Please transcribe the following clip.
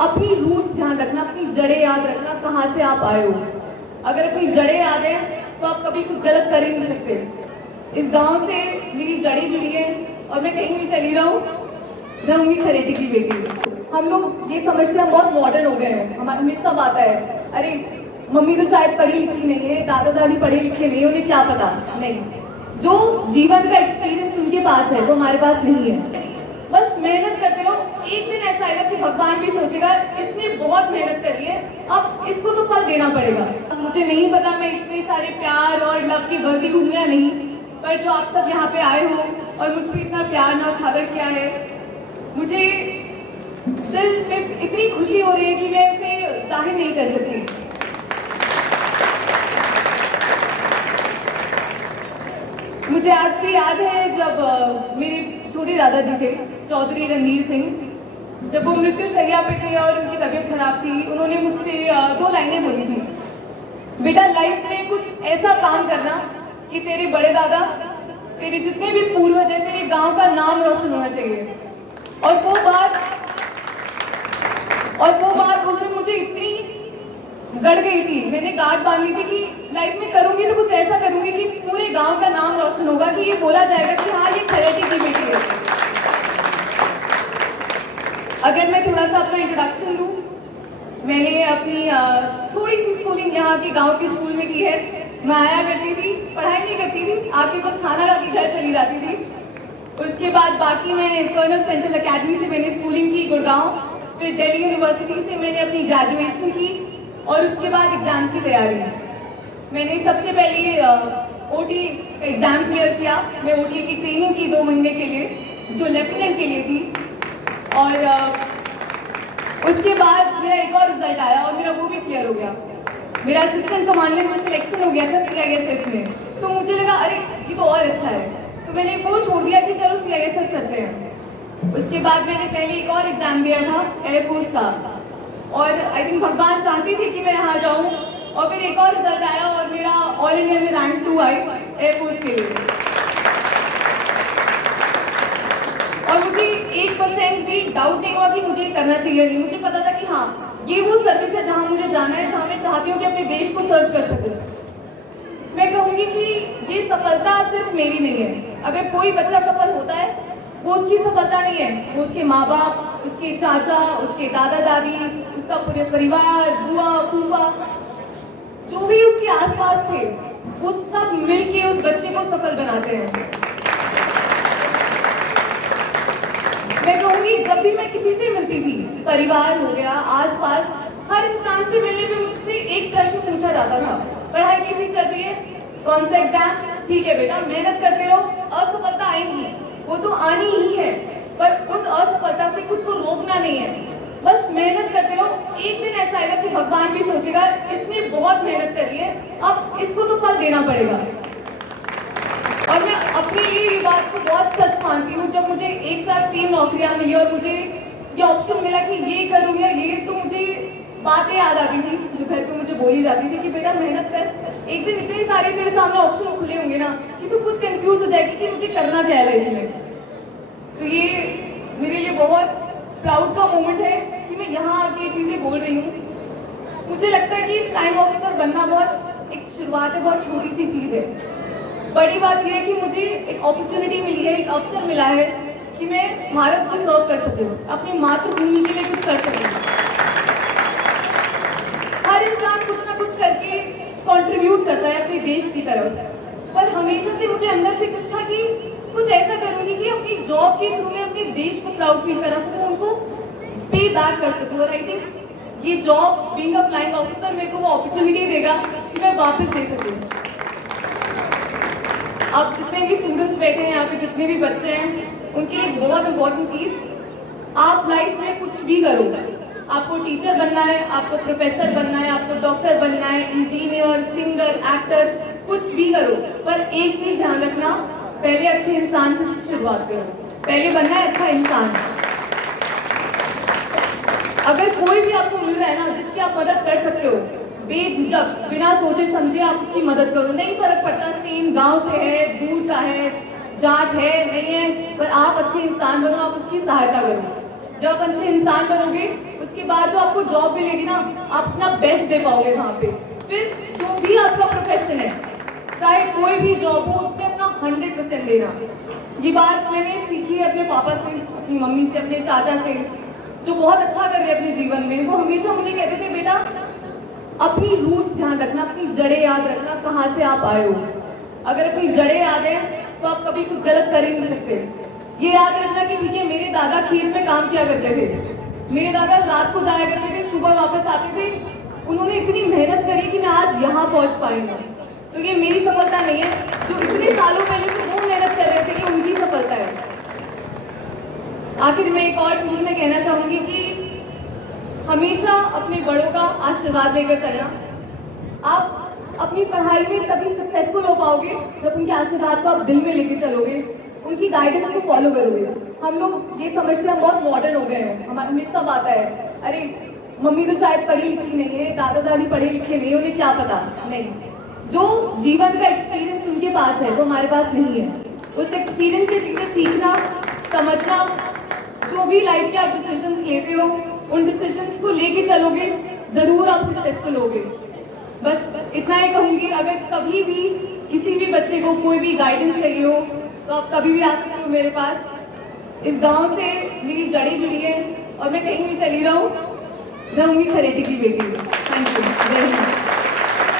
अपनी रूट्स ध्यान रखना, अपनी जड़ें याद रखना, कहाँ से आप आए हो। अगर अपनी जड़ें याद है तो आप कभी कुछ गलत कर ही नहीं सकते। इस गांव से मेरी जड़ें जुड़ी है और मैं कहीं भी चली रहूं, रहूंगी खरेटी की बेटी। हम लोग ये समझते हैं हम बहुत मॉडर्न हो गए हैं, हमें सब आता है। अरे मम्मी तो शायद पढ़ी लिखी नहीं है, दादा दादी पढ़े लिखे नहीं है, उन्हें क्या पता। नहीं, जो जीवन का एक्सपीरियंस उनके पास है वो हमारे पास नहीं है। बस मेहनत करते रहो, एक दिन ऐसा आएगा कि भगवान भी सोचेगा इसने बहुत मेहनत करी है, अब इसको तो फल देना पड़ेगा। मुझे नहीं पता मैं इतने सारे प्यार और लव की वर्दी हूँ या नहीं, पर जो आप सब यहाँ पे आए हो और मुझ पर इतना प्यार न्यौछावर किया है, मुझे दिल में इतनी खुशी हो रही है कि मैं इसे जाहिर नहीं कर सकती। मुझे आज भी याद है जब मेरे छोटे दादाजी थे, चौधरी रणधीर सिंह, जब वो मृत्युशैया पे थे और उनकी तबीयत खराब थी, उन्होंने मुझसे 2 लाइनें बोली थी, बेटा लाइफ में कुछ ऐसा काम करना कि तेरे बड़े दादा, तेरे जितने भी पूर्वज हैं, तेरे गांव का नाम रोशन होना चाहिए। और वो बात उसमें मुझे इतनी गड़ गई थी, मैंने गांठ बांध ली थी कि लाइफ में करूंगी तो कुछ ऐसा करूंगी कि पूरे गांव का नाम रोशन होगा, कि ये बोला जाएगा कि हाँ ये खरेटी की बेटी है। अगर मैं थोड़ा सा अपना इंट्रोडक्शन दूं, मैंने अपनी थोड़ी सी स्कूलिंग यहाँ के गांव के स्कूल में की है। मैं आया करती थी, पढ़ाई नहीं करती थी, आपके पास खाना खा के घर चली जाती थी। उसके बाद बाकी मैं कर्नल सेंट्रल अकेडमी से मैंने स्कूलिंग की गुड़गांव, फिर दिल्ली यूनिवर्सिटी से मैंने अपनी ग्रेजुएशन की और उसके बाद एग्जाम की तैयारी। मैंने सबसे पहले ओटी एग्जाम क्लियर किया। मैं ओटी की ट्रेनिंग की 2 महीने के लिए, जो लेफ्टिनेंट के लिए थी, और उसके बाद मेरा एक और रिजल्ट आया और मेरा वो भी क्लियर हो गया। मेरा असिस्टेंट कमांडेंट में सिलेक्शन हो गया था सीआईएसएफ में। तो मुझे लगा अरे ये तो और अच्छा है, तो मैंने वो छोड़ दिया कि चलो सीआईएसएफ करते हैं। उसके बाद मैंने पहले एक और एग्जाम दिया था एयरफोर्स का, और आई थिंक भगवान चाहती थी कि मैं यहाँ जाऊँ, और फिर एक और रिजल्ट आया और मेरा ऑल इंडिया में रैंक 2 आई एयरफोर्स के लिए। और मुझे 1% भी डाउट नहीं हुआ कि मुझे करना चाहिए नहीं। मुझे पता था कि हाँ ये वो सर्विस है जहाँ मुझे जाना है, जहाँ मैं चाहती हूँ कि अपने देश को सर्व कर सकूँ। मैं कहूँगी कि ये सफलता सिर्फ मेरी नहीं है। अगर कोई बच्चा सफल होता है वो उसकी सफलता नहीं है, वो उसके माँ बाप, उसके चाचा, उसके दादा दादी, उसका पूरे परिवार, बुआ फूफा, जो भी उसके आसपास थे, वो सब मिलके उस बच्चे को सफल बनाते हैं। मैं कहूँगी जब भी मैं किसी से मिलती थी, परिवार हो गया, आसपास, हर इंसान से मिलने पे मुझसे एक प्रश्न पूछा जाता था, पढ़ाई कैसी चल रही है, कौन सा एग्जाम, ठीक है बेटा मेहनत करते रहो, असफलता आएंगी, वो तो आनी ही है, पर उन असफलता से खुद को रोकना नहीं है, बस मेहनत करते रहो। एक दिन ऐसा आएगा कि भगवान भी सोचेगा इसने बहुत मेहनत करी है, अब इसको तो फल देना पड़ेगा। और मैं अपने लिए ये बात को बहुत सच मानती हूँ। जब मुझे एक साथ 3 नौकरियां मिली और मुझे ये ऑप्शन मिला कि ये करूँ या ये, तो मुझे बातें याद आती थी जो घर पे मुझे बोली जाती थी कि बेटा मेहनत कर, एक दिन इतने सारे तेरे सामने ऑप्शन खुले होंगे ना कि तू खुद कंफ्यूज हो जाएगी कि मुझे करना क्या है लाइफ में। तो ये मेरे लिए बहुत प्राउड का मोमेंट है कि मैं यहाँ आके ये चीजें बोल रही हूँ। मुझे लगता है कि फ्लाइंग ऑफिसर बनना बहुत एक शुरुआत है, बहुत छोटी सी चीज है। बड़ी बात यह है कि मुझे एक अपॉर्चुनिटी मिली है, एक अवसर मिला है कि मैं भारत को सर्व कर सकूं, अपनी मातृभूमि के लिए कुछ कर सकूं। हर इंसान कुछ ना कुछ करके कंट्रीब्यूट करता है अपने देश की तरफ, पर हमेशा से मुझे अंदर से कुछ था कि कुछ ऐसा करूंगी कि अपनी जॉब के थ्रू मैं अपने देश को प्राउड फील करा सकूं, उनको पे बैक कर सकूं। और आई थिंक ये job being a flying officer मेरे को वो अपॉर्चुनिटी देगा कि मैं वापस दे सकूं। आप जितने भी स्टूडेंट्स बैठे हैं यहाँ पे, जितने भी बच्चे हैं, उनके लिए बहुत इंपॉर्टेंट चीज, आप लाइफ में कुछ भी करो, आपको टीचर बनना है, आपको प्रोफेसर बनना है, आपको डॉक्टर बनना है, इंजीनियर, सिंगर, एक्टर, कुछ भी करो, पर एक चीज ध्यान रखना, पहले अच्छे इंसान से शुरुआत करो। पहले बनना है अच्छा इंसान। अगर कोई भी आपको मिल रहा है ना जिसकी आप मदद कर सकते हो, बेझिझक बिना सोचे समझे आप उसकी मदद करो। नहीं फर्क पड़ता सेम गांव से है, दूर का है, जाट है, नहीं है, पर आप अच्छे इंसान बनो, आप उसकी सहायता करो। जब आप अच्छे इंसान बनोगे, उसके बाद जो आपको जॉब मिलेगी ना, आप अपना बेस्ट दे पाओगे वहाँ पे। फिर जो भी आपका प्रोफेशन है, चाहे कोई भी जॉब हो, उसमें अपना 100% देना। ये बात मैंने सीखी है अपने पापा से, अपनी मम्मी से, अपने चाचा से, जो बहुत अच्छा कर रहे हैं अपने जीवन में। वो हमेशा मुझे कहते थे, बेटा अपनी रूट्स ध्यान रखना, अपनी जड़ें याद रखना, कहाँ से आप आए हो। अगर अपनी जड़ें याद है तो आप कभी कुछ गलत कर ही नहीं सकते। ये याद रखना कि ठीक है, मेरे दादा खेत में काम किया करते थे, मेरे दादा रात को जाया करते थे, सुबह वापस आते थे। उन्होंने इतनी मेहनत करी कि मैं आज यहाँ पहुँच पाई हूँ। तो ये मेरी सफलता नहीं है, जो इतने सालों पहले से वो मेहनत कर रहे थे, कि उनकी सफलता है। आखिर में एक और चीज मैं कहना चाहूंगी कि हमेशा अपने बड़ों का आशीर्वाद लेकर चलना। आप अपनी पढ़ाई में तभी सक्सेसफुल हो पाओगे जब उनके आशीर्वाद को आप दिल में लेके चलोगे, उनकी गाइडेंस को फॉलो करोगे। हम लोग ये समझते हैं बहुत मॉडर्न हो गए हैं, हमें सब आता है, अरे मम्मी तो शायद पढ़ी लिखी नहीं है, दादा दादी पढ़े लिखे नहीं है, उन्हें क्या पता। नहीं, जो जीवन का एक्सपीरियंस उनके पास है वो हमारे पास नहीं है। उस एक्सपीरियंस से चीजें सीखना, समझना, जो भी लाइफ के आप डिसीजंस लेते हो, उन डिसीजंस को लेके चलोगे, जरूर आप सक्सेसफुल होगे। बस इतना ही कहूंगी, अगर कभी भी किसी भी बच्चे को कोई भी गाइडेंस चाहिए हो तो आप कभी भी आ सकते हो मेरे पास। इस गांव से मेरी जड़ी जुड़ी है और मैं कहीं भी चली रहूं, रहूंगी खरेटी की बेटी। थैंक यू, जय हिंद।